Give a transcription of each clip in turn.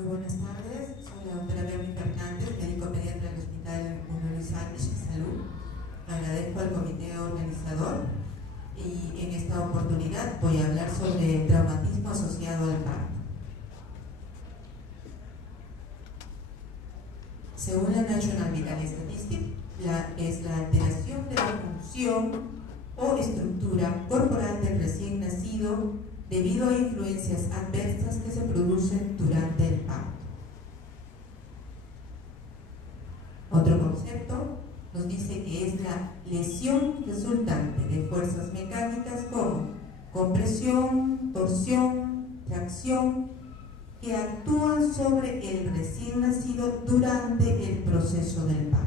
Muy buenas tardes, soy la doctora Verónica Hernández, médico pediatra del Hospital Luis Sánchez de Salud. Agradezco al comité organizador y en esta oportunidad voy a hablar sobre traumatismo asociado al parto. Según la National Vital Statistics, es la alteración de la función o estructura corporal del recién nacido debido a influencias adversas que se producen durante el parto. Otro concepto nos dice que es la lesión resultante de fuerzas mecánicas como compresión, torsión, tracción, que actúan sobre el recién nacido durante el proceso del parto.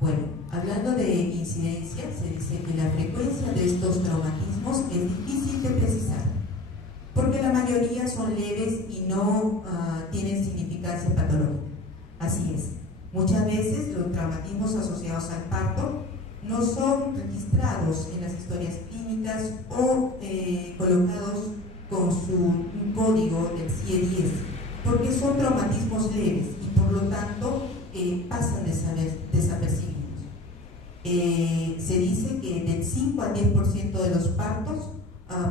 Bueno, hablando de incidencia, se dice que la frecuencia de estos traumatismos es difícil de precisar, porque la mayoría son leves y no tienen significancia patológica. Así es, muchas veces los traumatismos asociados al parto no son registrados en las historias clínicas o colocados con su código del CIE-10, porque son traumatismos leves y por lo tanto pasan desapercibidos. Se dice que del 5 al 10% de los partos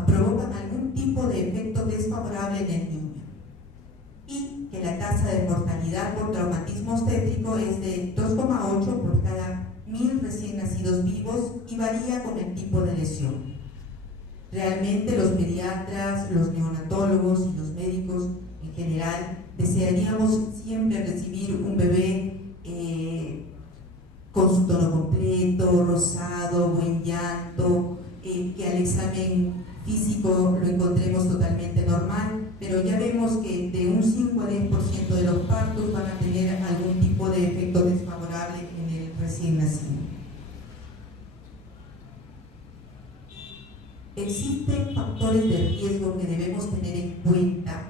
provocan algún tipo de efecto desfavorable en el niño, y que la tasa de mortalidad por traumatismo obstétrico es de 2,8 por cada 1000 recién nacidos vivos y varía con el tipo de lesión. Realmente los pediatras, los neonatólogos y los médicos en general desearíamos siempre recibir un bebé con su tono completo, rosado, buen llanto, que al examen físico lo encontremos totalmente normal, pero ya vemos que de un 5 a 10% de los partos van a tener algún tipo de efecto desfavorable en el recién nacido. Existen factores de riesgo que debemos tener en cuenta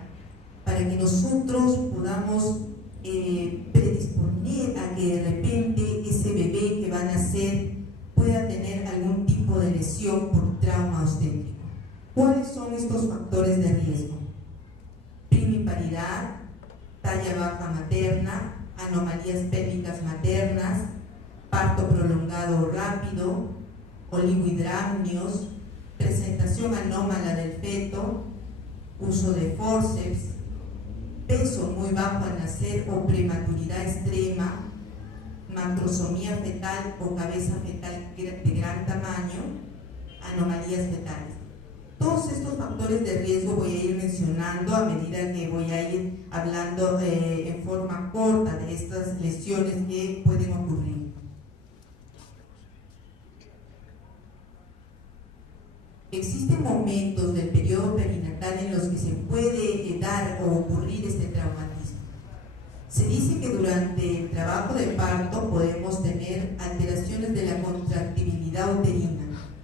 para que nosotros podamos predisponer a que de repente ese bebé que va a nacer pueda tener algún tipo de lesión por trauma obstétrico. ¿Cuáles son estos factores de riesgo? Primiparidad, talla baja materna, anomalías pélvicas maternas, parto prolongado o rápido, oligohidramnios, presentación anómala del feto, uso de forceps, peso muy bajo al nacer o prematuridad extrema, macrosomía fetal o cabeza fetal de gran tamaño, anomalías fetales. Todos estos factores de riesgo voy a ir mencionando a medida que voy a ir hablando en forma corta de estas lesiones que pueden ocurrir. Existen momentos del periodo perinatal en los que se puede dar o ocurrir este traumatismo. Se dice que durante el trabajo de parto podemos tener alteraciones de la contractibilidad uterina.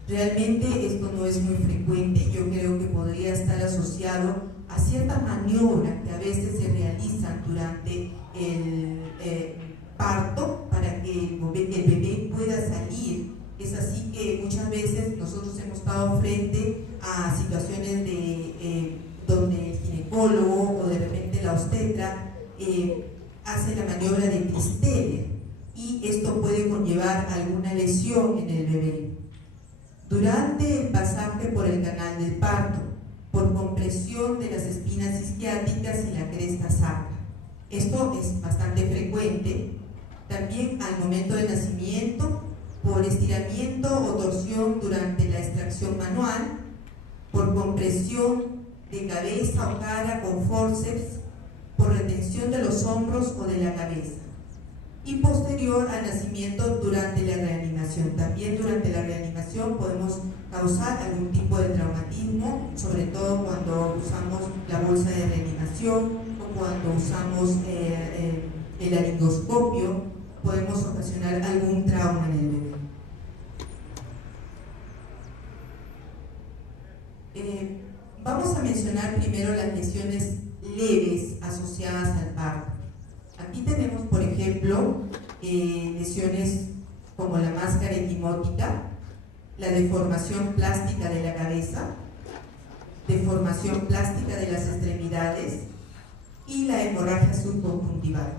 Realmente esto no es muy frecuente, yo creo que podría estar asociado a ciertas maniobras que a veces se realizan durante el parto para que el bebé pueda salir. Es así que muchas veces nosotros hemos estado frente a situaciones donde el ginecólogo o de repente la obstetra hace la maniobra de Clisteller y esto puede conllevar alguna lesión en el bebé. Durante el pasaje por el canal del parto, por compresión de las espinas isquiáticas y la cresta sacra. Esto es bastante frecuente. También al momento del nacimiento, por estiramiento o torsión durante la extracción manual, por compresión de cabeza o cara con forceps, por retención de los hombros o de la cabeza, y posterior al nacimiento durante la reanimación. También durante la reanimación podemos causar algún tipo de traumatismo, sobre todo cuando usamos la bolsa de reanimación o cuando usamos el laringoscopio, podemos ocasionar algún trauma en el bebé. Vamos a mencionar primero las lesiones leves asociadas al parto. Aquí tenemos, por ejemplo, lesiones como la máscara equimótica, la deformación plástica de la cabeza, deformación plástica de las extremidades y la hemorragia subconjuntival.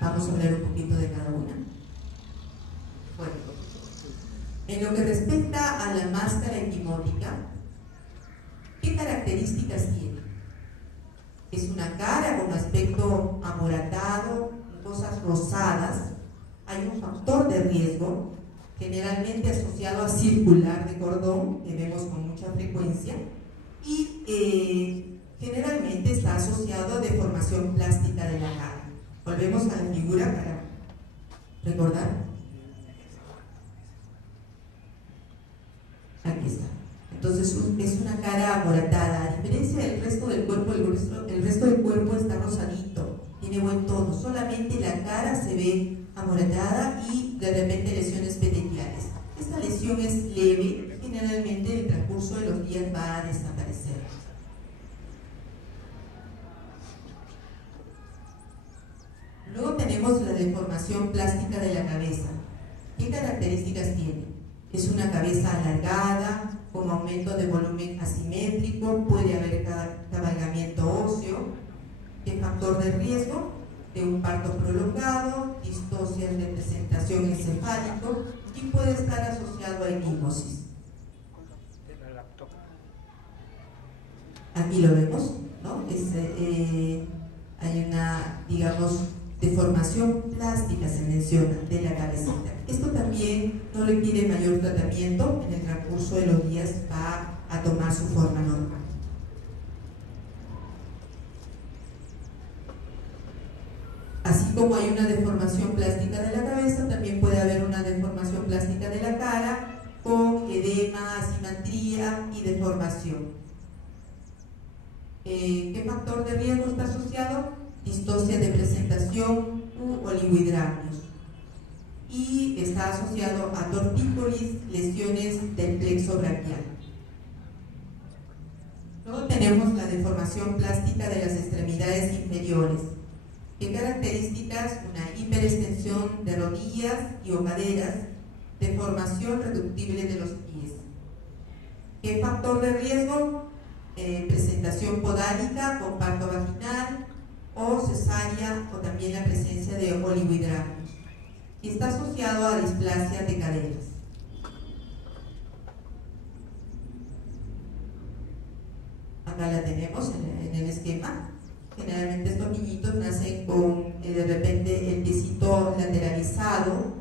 Vamos a hablar un poquito de cada una. Bueno, en lo que respecta a la máscara equimótica, ¿qué características tiene? Es una cara con aspecto amoratado, cosas rosadas. Hay un factor de riesgo, generalmente asociado a circular de cordón, que vemos con mucha frecuencia, y generalmente está asociado a deformación plástica de la cara. Volvemos a la figura para recordar. Aquí está. Entonces es una cara amoratada. A diferencia del resto del cuerpo, el resto del cuerpo está rosadito, tiene buen tono. Solamente la cara se ve amoratada y de repente lesiones petequiales. Esta lesión es leve, generalmente en el transcurso de los días va a desaparecer. Luego tenemos la deformación plástica de la cabeza. ¿Qué características tiene? Es una cabeza alargada, con aumento de volumen asimétrico, puede haber cabalgamiento óseo. ¿Qué factor de riesgo? De un parto prolongado, distosia de presentación encefálico y puede estar asociado a equimosis. Aquí lo vemos, ¿no? Hay una, digamos, deformación plástica, se menciona, de la cabecita. Esto también no requiere mayor tratamiento, en el transcurso de los días va a tomar su forma normal. Así como hay una deformación plástica de la cabeza, también puede haber una deformación plástica de la cara con edema, asimetría y deformación. ¿Qué factor de riesgo está asociado? Distosia de presentación u oligohidramios. Y está asociado a tortícolis, lesiones del plexo braquial. Luego tenemos la deformación plástica de las extremidades inferiores. ¿Qué características? Una hiperextensión de rodillas y o caderas, deformación reductible de los pies. ¿Qué factor de riesgo? Presentación podálica con parto vaginal o cesárea o también la presencia de oligohidramios. Y está asociado a displasia de caderas. Acá la tenemos en el esquema. Generalmente estos niñitos nacen con de repente el piecito lateralizado,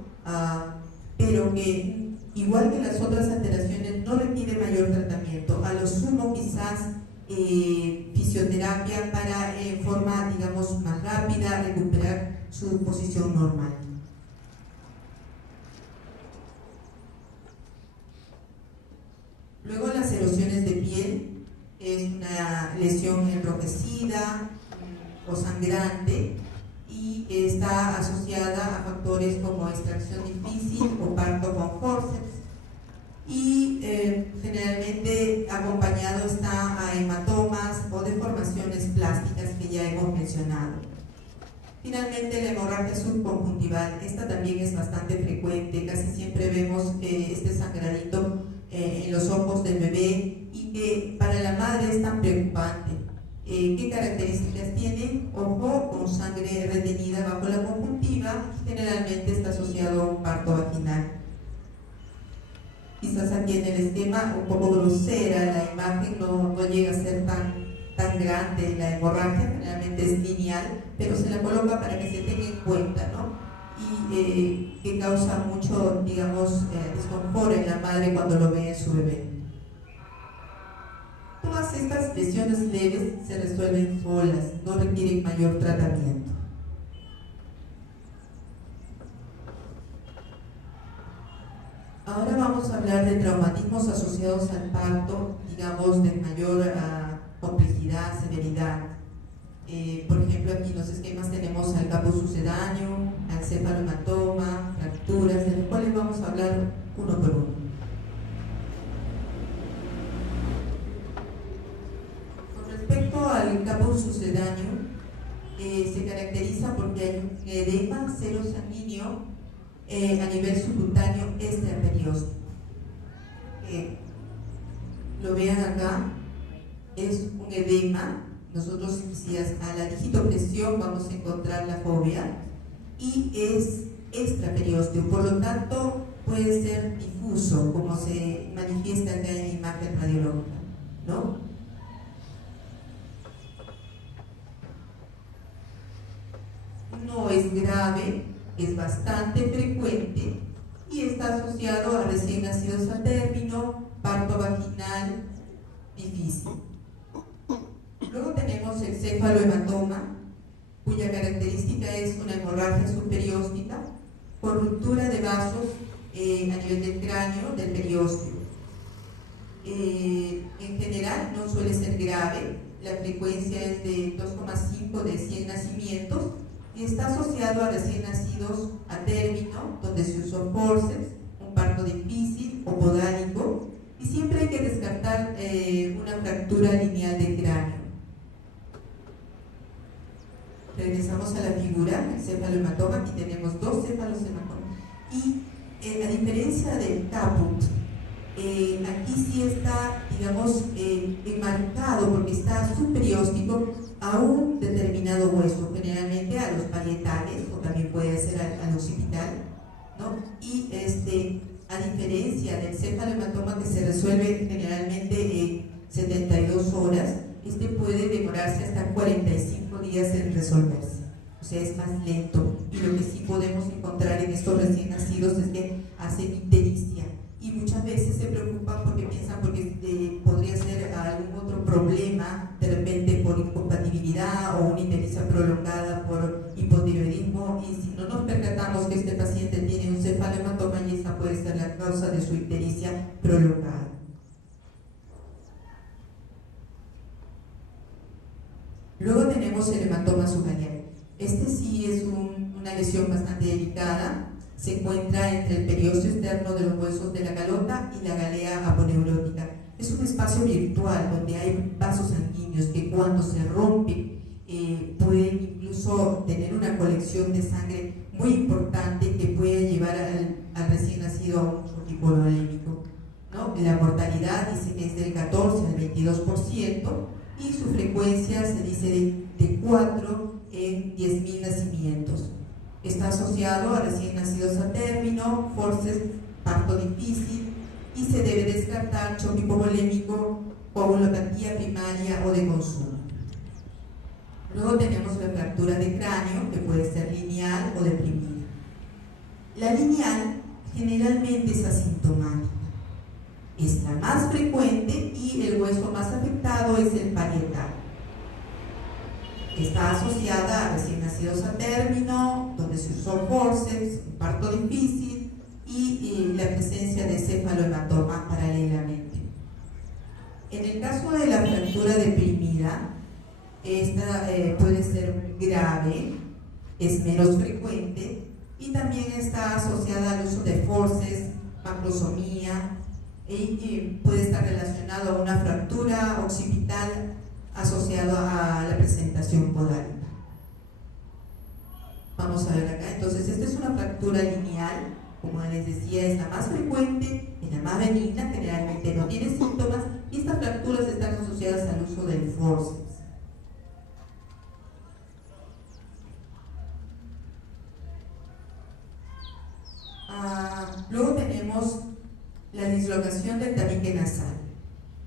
pero que igual que las otras alteraciones no requiere mayor tratamiento. A lo sumo quizás fisioterapia para en forma, digamos, más rápida recuperar su posición normal. Luego las erosiones de piel, es una lesión enrojecida o sangrante y está asociada a factores como extracción difícil o parto con forceps y generalmente acompañado está a hematomas o deformaciones plásticas que ya hemos mencionado. Finalmente la hemorragia subconjuntival, esta también es bastante frecuente, casi siempre vemos este sangradito en los ojos del bebé y que para la madre es tan preocupante. ¿Qué características tiene? Ojo con sangre retenida bajo la conjuntiva, generalmente está asociado a un parto vaginal. Quizás aquí en el esquema un poco grosera, la imagen no llega a ser tan grande, la hemorragia generalmente es lineal, pero se la coloca para que se tenga en cuenta, ¿no? Y que causa mucho, digamos, desconfort en la madre cuando lo ve en su bebé. Todas estas lesiones leves se resuelven solas, no requieren mayor tratamiento. Ahora vamos a hablar de traumatismos asociados al parto, digamos, de mayor complejidad, severidad. Por ejemplo, aquí en los esquemas tenemos al caput sucedáneo, al cefalohematoma, fracturas, de los cuales vamos a hablar uno por uno. Con respecto al caput sucedáneo, se caracteriza porque hay un edema serosanguíneo a nivel subcutáneo extraperióstico. Lo vean acá, es un edema. Nosotros si a la digitopresión vamos a encontrar la fobia y es extraperióstico, por lo tanto puede ser difuso, como se manifiesta acá en la imagen radiológica, ¿no? No es grave, es bastante frecuente y está asociado a recién nacidos a término, parto vaginal difícil. Luego tenemos el cefalohematoma, cuya característica es una hemorragia subperióstica por ruptura de vasos a nivel del cráneo del periósteo. En general no suele ser grave, la frecuencia es de 2,5 de 100 nacimientos y está asociado a recién nacidos a término, donde se usó forceps, un parto difícil o podálico, y siempre hay que descartar una fractura lineal del cráneo. Regresamos a la figura, el cefalohematoma. Aquí tenemos dos cefalosehematomas. Y a diferencia del caput, aquí sí está, digamos, enmarcado porque está subperióstico a un determinado hueso, generalmente a los parietales o también puede ser al occipital, ¿no? Y a diferencia del cefalohematoma que se resuelve generalmente en 72 horas, puede demorarse hasta 45 días en resolverse, o sea, es más lento. Y lo que sí podemos encontrar en estos recién nacidos es que hacen ictericia y muchas veces se preocupan porque piensan porque podría ser algún otro problema, de repente por incompatibilidad o una ictericia prolongada por hipotiroidismo, y si no nos percatamos que este paciente tiene un cefalohematoma, y esa puede ser la causa de su ictericia prolongada. Luego tenemos el hematoma subgaleal. Este sí es una lesión bastante delicada. Se encuentra entre el periósteo externo de los huesos de la calota y la galea aponeurótica. Es un espacio virtual donde hay vasos sanguíneos que cuando se rompen pueden incluso tener una colección de sangre muy importante que puede llevar al recién nacido a un hipovolémico, ¿no? La mortalidad dice que es del 14 al 22%. Y su frecuencia se dice de 4 en 10.000 nacimientos. Está asociado a recién nacidos a término, forceps, parto difícil, y se debe descartar choque hipovolémico, coagulopatía primaria o de consumo. Luego tenemos la fractura de cráneo, que puede ser lineal o deprimida. La lineal generalmente es asintomática. Es la más frecuente y el hueso más afectado es el parietal. Está asociada a recién nacidos a término, donde se usó forceps, un parto difícil y la presencia de cefalohematoma paralelamente. En el caso de la fractura deprimida, esta puede ser grave, es menos frecuente y también está asociada al uso de forceps, macrosomía, y puede estar relacionado a una fractura occipital asociado a la presentación podálica. Vamos a ver acá. Entonces, esta es una fractura lineal, como les decía, es la más frecuente, es la más benigna, generalmente no tiene síntomas, y estas fracturas están asociadas al uso del forceps. Luego tenemos la dislocación del tabique nasal.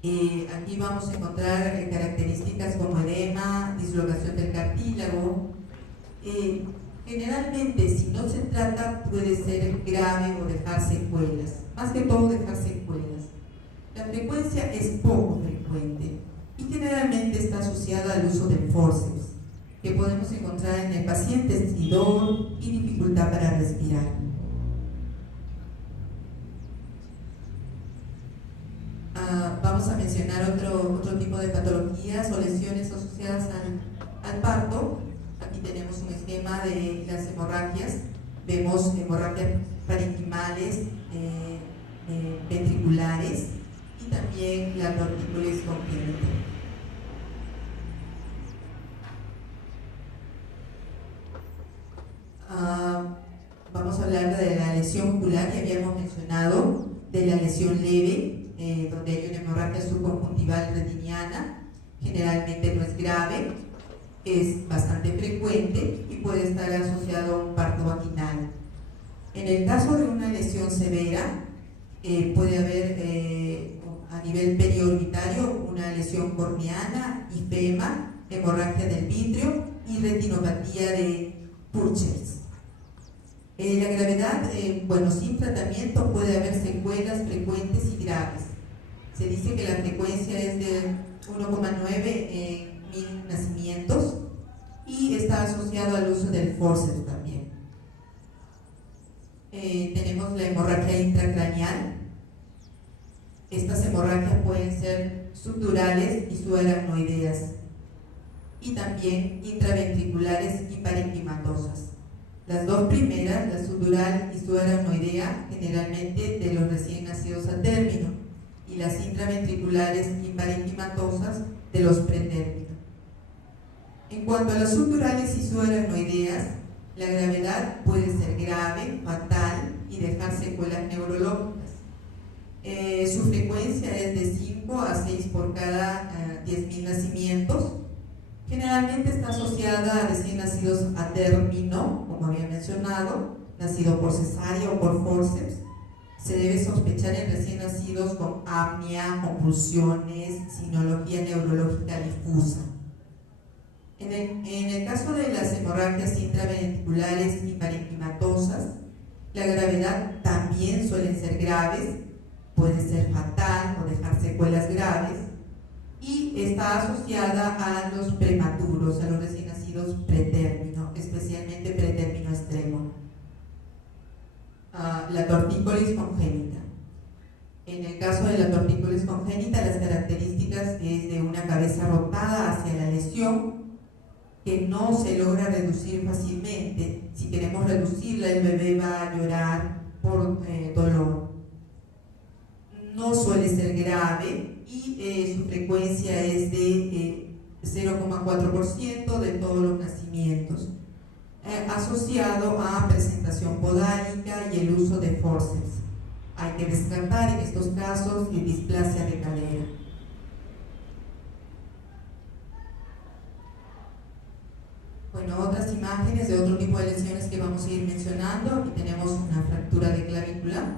Aquí vamos a encontrar características como edema, dislocación del cartílago. Generalmente, si no se trata, puede ser grave o dejar secuelas, más que todo dejar secuelas. La frecuencia es poco frecuente y generalmente está asociada al uso del forceps, que podemos encontrar en el paciente estridor y dificultad para respirar. Vamos a mencionar otro tipo de patologías o lesiones asociadas al parto. Aquí tenemos un esquema de las hemorragias. Vemos hemorragias parenquimales, ventriculares y también la tortícolis congénita. Vamos a hablar de la intraventricular, ya habíamos mencionado, de la lesión leve, donde hay una hemorragia subconjuntival retiniana, generalmente no es grave, es bastante frecuente y puede estar asociado a un parto vaginal. En el caso de una lesión severa, puede haber a nivel periorbitario una lesión corneana, ifema, hemorragia del vitrio y retinopatía de Purchers. La gravedad, bueno, sin tratamiento puede haber secuelas frecuentes y graves. Se dice que la frecuencia es de 1,9 en 1000 nacimientos y está asociado al uso del forceps también. Tenemos la hemorragia intracraneal. Estas hemorragias pueden ser subdurales y subaracnoideas y también intraventriculares y parenquimatosas. Las dos primeras, la subdural y subaracnoidea, generalmente de los recién nacidos a término, y las intraventriculares y parenquimatosas de los pretérmino. En cuanto a las subdurales y subaracnoideas, la gravedad puede ser grave, fatal y dejar secuelas neurológicas. Su frecuencia es de 5 a 6 por cada 10.000 nacimientos. Generalmente está asociada a recién nacidos a término, como había mencionado, nacido por cesárea o por forceps. Se debe sospechar en recién nacidos con apnea, convulsiones, sinología neurológica difusa. En el caso de las hemorragias intraventriculares y parenquimatosas, la gravedad también suelen ser graves, puede ser fatal o dejar secuelas graves, y está asociada a los prematuros, a los recién nacidos pretérmino, especialmente pretérmino extremo. La tortícolis congénita. En el caso de la tortícolis congénita, las características es de una cabeza rotada hacia la lesión, que no se logra reducir fácilmente. Si queremos reducirla, el bebé va a llorar por dolor. No suele ser grave y su frecuencia es de 0,4% de todos los nacimientos, asociado a presentación podálica y el uso de forceps. Hay que descartar en estos casos displasia de cadera. Bueno, otras imágenes de otro tipo de lesiones que vamos a ir mencionando. Aquí tenemos una fractura de clavícula,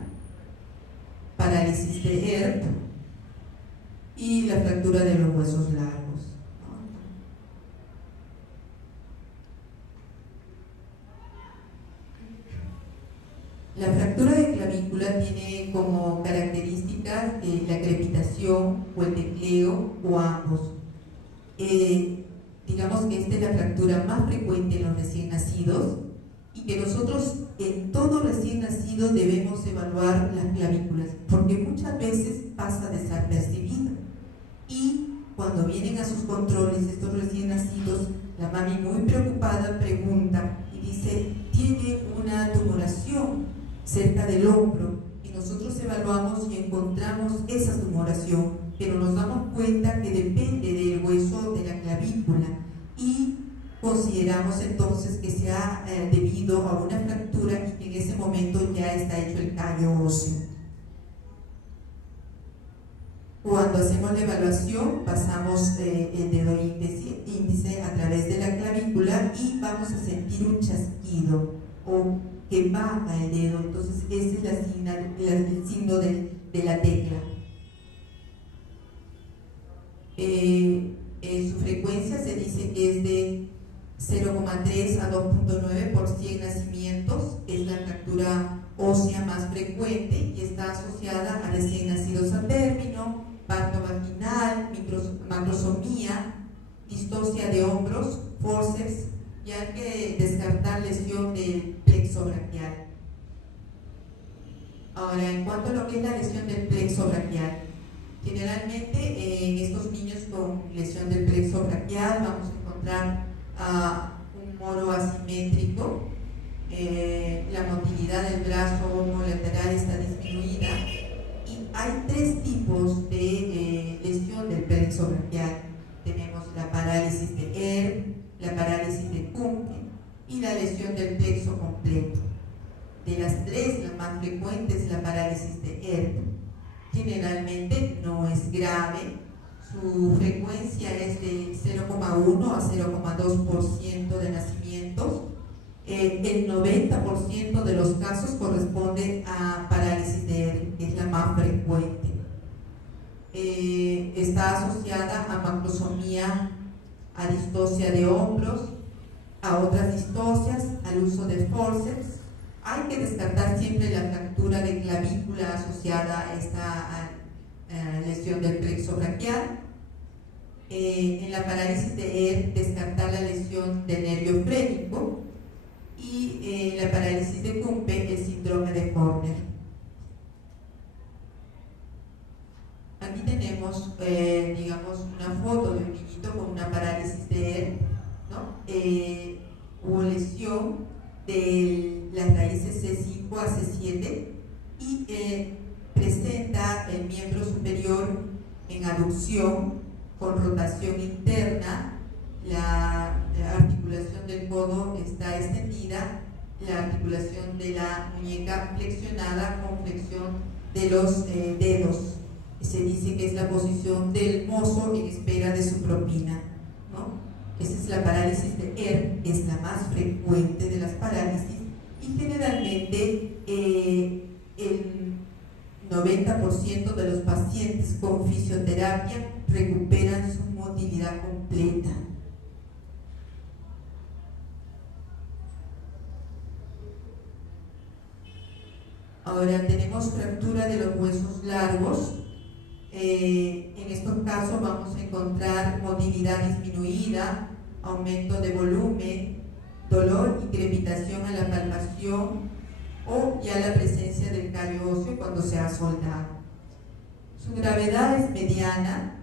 parálisis de Ehrb y la fractura de los huesos largos. La fractura de clavícula tiene como características la crepitación o el tecleo o ambos. Digamos que esta es la fractura más frecuente en los recién nacidos y que nosotros en todo recién nacido debemos evaluar las clavículas, porque muchas veces pasa desapercibido. Y cuando vienen a sus controles estos recién nacidos, la mami muy preocupada pregunta y dice: tiene una tumoración cerca del hombro, y nosotros evaluamos y encontramos esa tumoración, pero nos damos cuenta que depende del hueso de la clavícula y consideramos entonces que se ha debido a una fractura y que en ese momento ya está hecho el callo óseo. Cuando hacemos la evaluación, pasamos el dedo índice a través de la clavícula y vamos a sentir un chasquido o que baja el dedo. Entonces ese es el signo de la tecla. Su frecuencia se dice que es de 0,3 a 2,9 por 100 nacimientos. Es la fractura ósea más frecuente y está asociada a recién nacidos a término, parto vaginal, macrosomía, distocia de hombros, forceps, y hay que descartar lesión del plexo braquial. Ahora, en cuanto a lo que es la lesión del plexo braquial, generalmente en estos niños con lesión del plexo braquial vamos a encontrar un moro asimétrico, la motilidad del brazo homolateral está disminuida, y hay tres tipos de lesión del plexo braquial. Tenemos la parálisis de Ehrb, la parálisis de Kuhnke y la lesión del plexo completo. De las tres, la más frecuente es la parálisis de ERT. Generalmente no es grave, su frecuencia es de 0,1 a 0,2% de nacimientos. El 90% de los casos corresponde a parálisis de ERT, que es la más frecuente. Está asociada a macrosomía, a distocia de hombros, a otras distocias, al uso de forceps. Hay que descartar siempre la fractura de clavícula asociada a esta lesión del plexo braquial. En la parálisis de ERT, descartar la lesión del nervio frénico, y en la parálisis de Kumpe, el síndrome de Horner. Aquí tenemos, digamos, una foto de un niñito con una parálisis de ERT, ¿no? Hubo lesión de las raíces C5 a C7 y presenta el miembro superior en aducción con rotación interna. La articulación del codo está extendida, la articulación de la muñeca flexionada con flexión de los dedos. Se dice que es la posición del mozo en espera de su propina, ¿no? Esa es la parálisis de ERT, es la más frecuente de las parálisis, y generalmente el 90% de los pacientes con fisioterapia recuperan su motilidad completa. Ahora tenemos fractura de los huesos largos. En estos casos vamos a encontrar motilidad disminuida, aumento de volumen, dolor y crepitación a la palpación, o ya la presencia del callo óseo cuando se ha soldado. Su gravedad es mediana.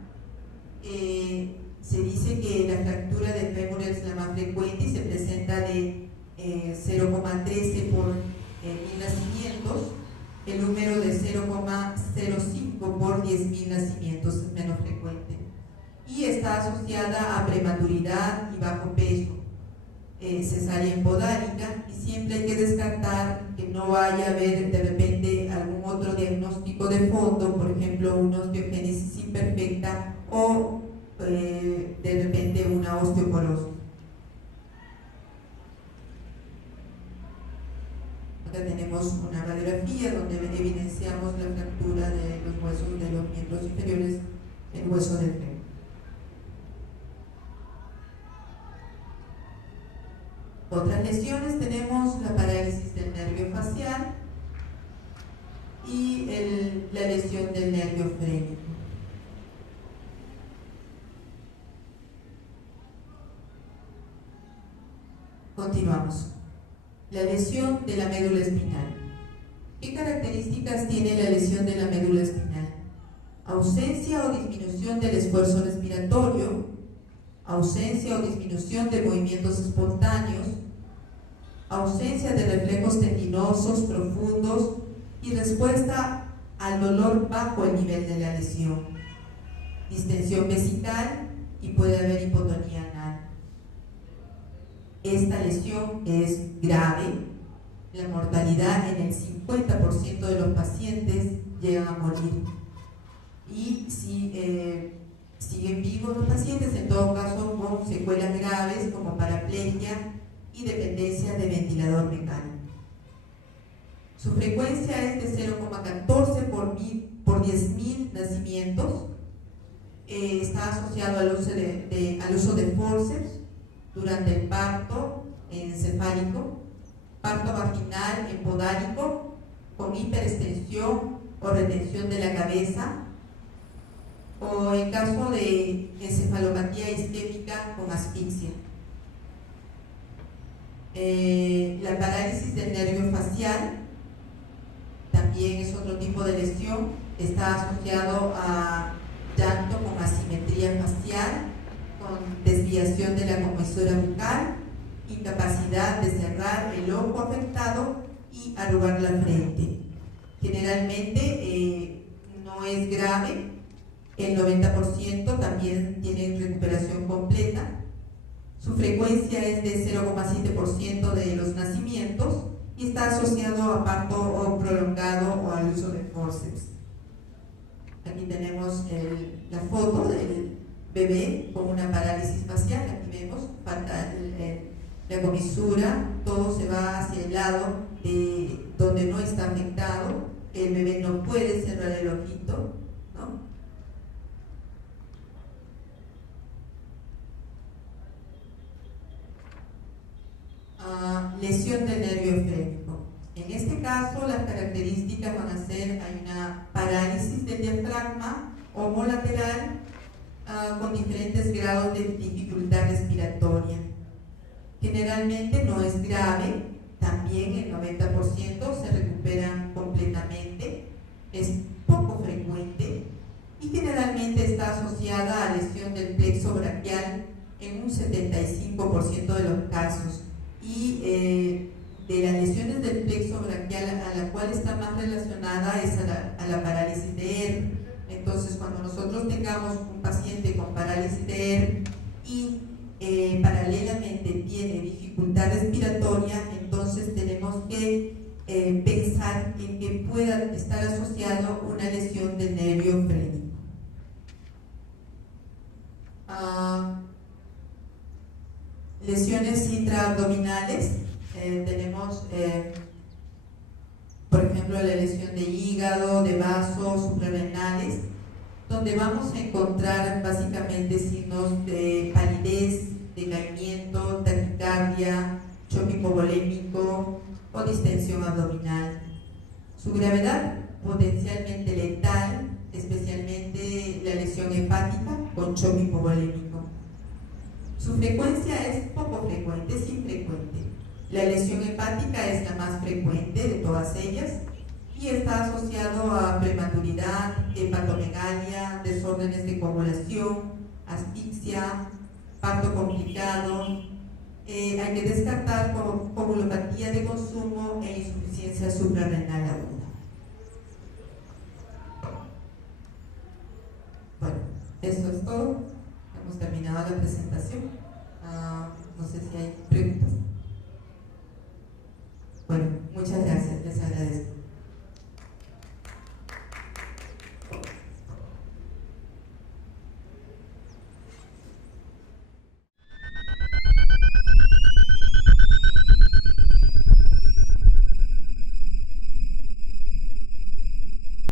Se dice que la fractura del fémur es la más frecuente y se presenta de 0,13 por 1000 nacimientos. El número de 0,05 por 10.000 nacimientos es menos frecuente, y está asociada a prematuridad y bajo peso, cesárea empodálica, y siempre hay que descartar que no vaya a haber de repente algún otro diagnóstico de fondo, por ejemplo una osteogénesis imperfecta o de repente una osteoporosis. Acá tenemos una radiografía donde evidenciamos la fractura de los huesos de los miembros inferiores, el hueso del fémur. Otras lesiones tenemos la parálisis del nervio facial y la lesión del nervio frénico. Continuamos. La lesión de la médula espinal. ¿Qué características tiene la lesión de la médula espinal? Ausencia o disminución del esfuerzo respiratorio, ausencia o disminución de movimientos espontáneos, ausencia de reflejos tendinosos profundos y respuesta al dolor bajo el nivel de la lesión, distensión vesical, y puede haber hipotonía anal. Esta lesión es grave. La mortalidad en el 50% de los pacientes llega a morir, y si siguen vivos los pacientes, en todo caso con secuelas graves como paraplegia y dependencia de ventilador mecánico. Su frecuencia es de 0,14 por 10.000 nacimientos. Está asociado al uso de forceps durante el parto encefálico, parto vaginal empodálico con hiperextensión o retención de la cabeza, o en caso de encefalopatía isquémica con asfixia. La parálisis del nervio facial también es otro tipo de lesión. Está asociado a llanto con asimetría facial, con desviación de la comisura bucal, incapacidad de cerrar el ojo afectado y arrugar la frente. Generalmente no es grave. El 90% también tienen recuperación completa. Su frecuencia es de 0,7% de los nacimientos, y está asociado a parto o prolongado o al uso de forceps. Aquí tenemos la foto del bebé con una parálisis facial. Aquí vemos la comisura, todo se va hacia el lado donde no está afectado. El bebé no puede cerrar el ojito, ¿no? Lesión del nervio esfrénico. En este caso, las características van a ser: hay una parálisis del diafragma homolateral con diferentes grados de dificultad respiratoria. Generalmente no es grave, también el 90% se recuperan completamente, es poco frecuente y generalmente está asociada a lesión del plexo braquial en un 75% de los casos. Y de las lesiones del plexo braquial, a la cual está más relacionada es a la parálisis de ERP. Entonces, cuando nosotros tengamos un paciente con parálisis de ERP y paralelamente tiene dificultad respiratoria, entonces tenemos que pensar en que pueda estar asociado una lesión del nervio frénico. Lesiones intraabdominales, tenemos por ejemplo la lesión de hígado, de vasos suprarrenales, donde vamos a encontrar básicamente signos de palidez, decaimiento, taquicardia, choque hipovolémico o distensión abdominal. Su gravedad potencialmente letal, especialmente la lesión hepática con choque hipovolémico. Su frecuencia es poco frecuente, es infrecuente. La lesión hepática es la más frecuente de todas ellas y está asociado a prematuridad, hepatomegalia, desórdenes de coagulación, asfixia, parto complicado. Hay que descartar coagulopatía de consumo e insuficiencia suprarrenal aguda. Bueno, eso es todo. Hemos terminado la presentación. No sé si hay preguntas. Bueno, muchas gracias, les agradezco.